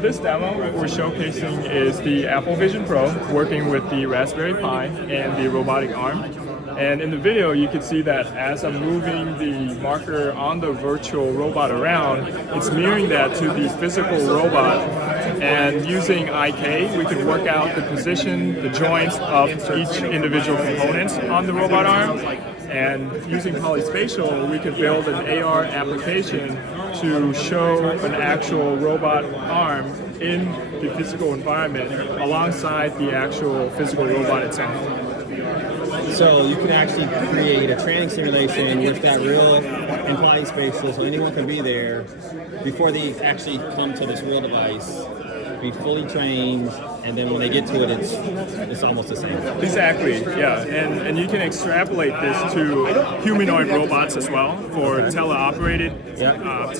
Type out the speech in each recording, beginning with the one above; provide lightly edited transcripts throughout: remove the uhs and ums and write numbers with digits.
This demo we're showcasing is the Apple Vision Pro working with the Raspberry Pi and the robotic arm. And in the video you can see that as I'm moving the marker on the virtual robot around, it's mirroring that to the physical robot. And using IK, we can work out the position, the joints of each individual component on the robot arm. And using Polyspatial, we could build an AR application to show an actual robot arm in the physical environment alongside the actual physical robot itself. So you can actually create a training simulation with that real in Polyspatial, so anyone can be there before they actually come to this real device, be fully trained, and then when they get to it, it's almost the same. Exactly, yeah, and you can extrapolate this to humanoid robots as well for teleoperated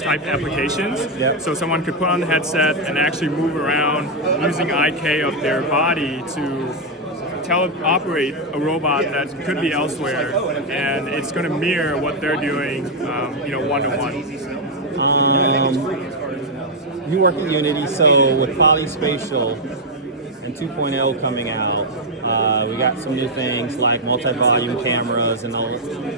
type applications. Yep. So someone could put on the headset and actually move around using IK of their body to teleoperate a robot that could be elsewhere, and it's going to mirror what they're doing, one-to-one. You work at Unity, so with Polyspatial and 2.0 coming out, we got some new things like multi-volume cameras and all.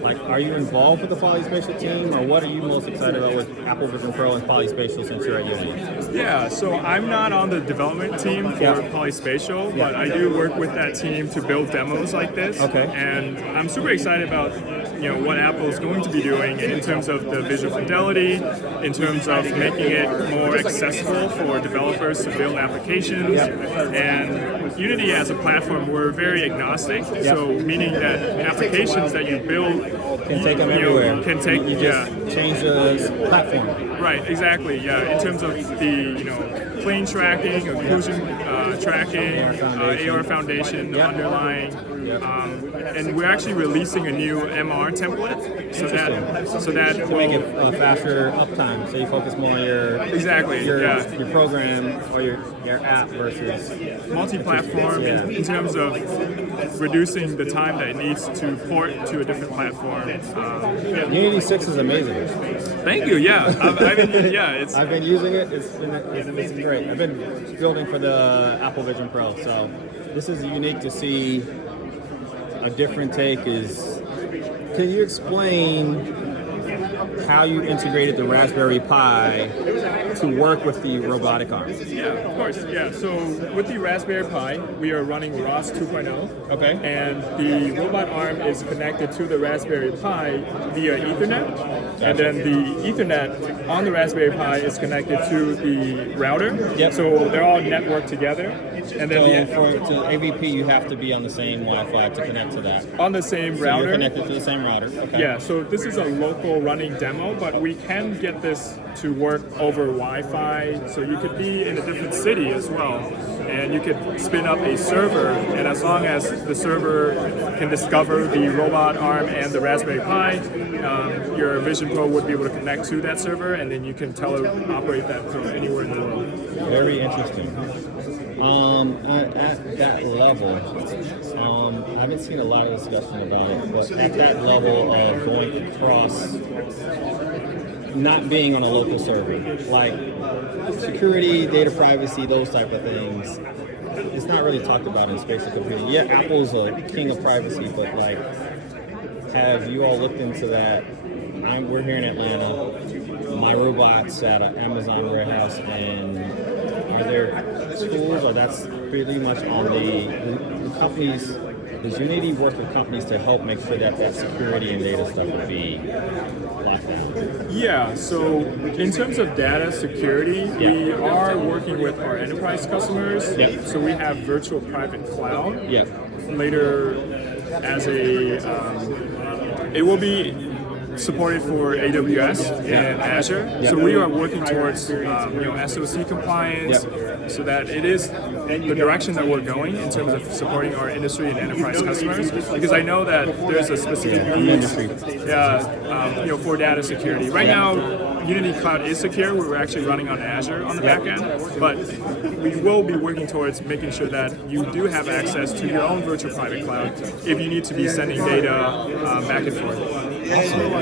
Like, are you involved with the Polyspatial team, or what are you most excited about with Apple Vision Pro and Polyspatial since you're at Unity? Yeah, so I'm not on the development team for Polyspatial, but I do work with that team to build demos like this. Okay. And I'm super excited about what Apple is going to be doing in terms of the visual fidelity, in terms of making it more accessible for developers to build applications. And Unity as a platform, we're very agnostic, so meaning that applications that you build can take them everywhere. Can take you just change the platform. Right, exactly. Yeah, in terms of the plane tracking, occlusion tracking, AR foundation underlying, and we're actually releasing a new MR template so that to make it faster uptime, so you focus more on your your program or your app versus multi-platform in terms of reducing the time that it needs to port to a different platform. Unity 6 is amazing. Thank you. Yeah, I've been using it. It's great. I've been building for the Apple Vision Pro, so this is unique to see. A different take is. Can you explain how you integrated the Raspberry Pi to work with the robotic arm? Yeah, of course. Yeah, so with the Raspberry Pi, we are running ROS 2.0. Okay. And the robot arm is connected to the Raspberry Pi via Ethernet. Gotcha. And then the Ethernet on the Raspberry Pi is connected to the router. Yep. So they're all networked together. And then to AVP, you have to be on the same Wi-Fi to connect to that. On the same router. You're connected to the same router. Okay. Yeah, so this is a local running demo, but we can get this to work over Wi-Fi, so you could be in a different city as well, and you could spin up a server, and as long as the server can discover the robot arm and the Raspberry Pi, your Vision Pro would be able to connect to that server, and then you can teleoperate that from anywhere in the world. Very interesting. At that level, I haven't seen a lot of discussion about it, but at that level of going across, not being on a local server, like security, data privacy, those type of things, it's not really talked about in spatial computing. Yeah, Apple's a king of privacy, but like, have you all looked into that? We're here in Atlanta. My robot's at an Amazon warehouse, and are there tools, or that's pretty much on the companies? Does Unity work with companies to help make sure that security and data stuff would be locked down? Yeah, so in terms of data security, we are working with our enterprise customers. Yep. So we have virtual private cloud. Yeah. Later, as it will be supported for AWS and Azure. So we are working towards SOC compliance, so that it is the direction that we're going in terms of supporting our industry and enterprise customers. Because I know that there's a specific need, for data security. Right now, Unity Cloud is secure. We're actually running on Azure on the back end, but we will be working towards making sure that you do have access to your own virtual private cloud if you need to be sending data back and forth. Awesome.